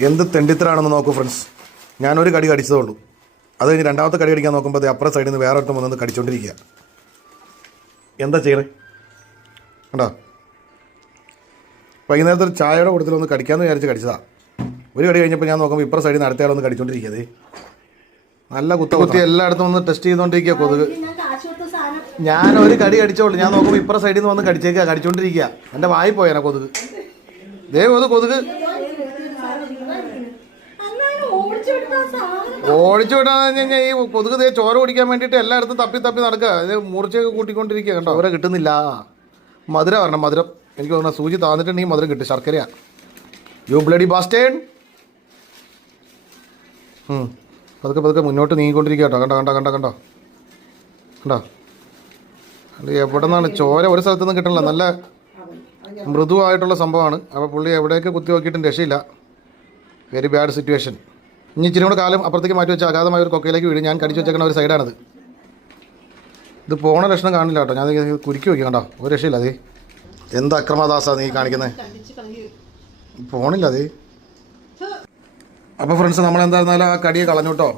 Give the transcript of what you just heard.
എന്ത് തെണ്ടിത്തരാണെന്ന് നോക്കൂ ഫ്രണ്ട്സ് ഞാനൊരു കടി കടിച്ചതേ ഉള്ളൂ അത് കഴിഞ്ഞ് രണ്ടാമത്തെ കടി കടിക്കാൻ നോക്കുമ്പോൾ അപ്പുറ സൈഡിൽ നിന്ന് വേറെ ഒട്ടും വന്നത് കടിച്ചോണ്ടിരിക്കുക എന്താ ചെയ്യണേ കണ്ടോ? വൈകുന്നേരത്തെ ഒരു ചായയുടെ കൂട്ടത്തിൽ ഒന്ന് കടിക്കാമെന്ന് വിചാരിച്ച് കടിച്ചതാ. ഒരു കടി കഴിഞ്ഞപ്പോൾ ഞാൻ നോക്കുമ്പോൾ ഇപ്പുറ സൈഡിൽ നിന്ന് അടുത്തയാളൊന്ന് കടിച്ചോണ്ടിരിക്കുന്നത് നല്ല കുത്ത കുത്തി. എല്ലായിടത്തും ഒന്ന് ടെസ്റ്റ് ചെയ്തുകൊണ്ടിരിക്കുക കൊതുക്. ഞാൻ ഒരു കടി കടിച്ചോളൂ ഞാൻ നോക്കുമ്പോൾ ഇപ്പുറ സൈഡിൽ നിന്ന് വന്ന് കടിച്ചേക്കുക കടിച്ചോണ്ടിരിക്കുക എന്റെ വായി പോയാനാ കൊതുക്. ദേ കൊതു കൊതുക്. ഓടിച്ചു വിടാന്ന് കഴിഞ്ഞാൽ ഈ കൊതുക് തേ ചോര കുടിക്കാൻ വേണ്ടിയിട്ട് എല്ലായിടത്തും തപ്പി തപ്പി നടക്കുക. ഇത് മൂർച്ചയൊക്കെ കൂട്ടിക്കൊണ്ടിരിക്കുക കണ്ടോ? അവരെ കിട്ടുന്നില്ല. മധുരം വരണം മധുരം. എനിക്ക് തോന്നുന്നു സൂചി താന്നിട്ടുണ്ടെങ്കിൽ മധുരം കിട്ടും. ശർക്കരയാ യു ബ്ലഡി ബാസ്റ്റേൺ പതുക്കെ പതുക്കെ മുന്നോട്ട് നീങ്ങിക്കൊണ്ടിരിക്കുക കേട്ടോ. കണ്ടോ കണ്ടോ കണ്ടോ കണ്ടോ? കണ്ടോ? എവിടെന്നാണ്? എവിടെ നിന്നാണ് ചോര ഒരു സ്ഥലത്തു നിന്ന് കിട്ടണില്ല. നല്ല മൃദുവായിട്ടുള്ള സംഭവമാണ്. അപ്പോൾ പുള്ളി എവിടെയൊക്കെ കുത്തി നോക്കിയിട്ടും രക്ഷയില്ല. വെരി ബാഡ് സിറ്റുവേഷൻ ഇനി ഇച്ചിരി കൂടെ കാലം അപ്പുറത്തേക്ക് മാറ്റി വെച്ചാൽ അഗാധമായ ഒരു കൊക്കയിലേക്ക് വീഴും. ഞാൻ കടിച്ചു വെച്ചേക്കുന്ന ഒരു സൈഡാണിത് ഇത് പോണ ലക്ഷണം കാണില്ല കേട്ടോ. ഞാൻ കുരുക്കി വയ്ക്കും കേട്ടോ ഒരു രക്ഷയില്ല അതെ. എന്ത് അക്രമദാസാ നീ കാണിക്കുന്നത് പോണില്ല അതെ. അപ്പോൾ ഫ്രണ്ട്സ് നമ്മൾ എന്തായിരുന്നാലും ആ കടിയെ കളഞ്ഞു കേട്ടോ.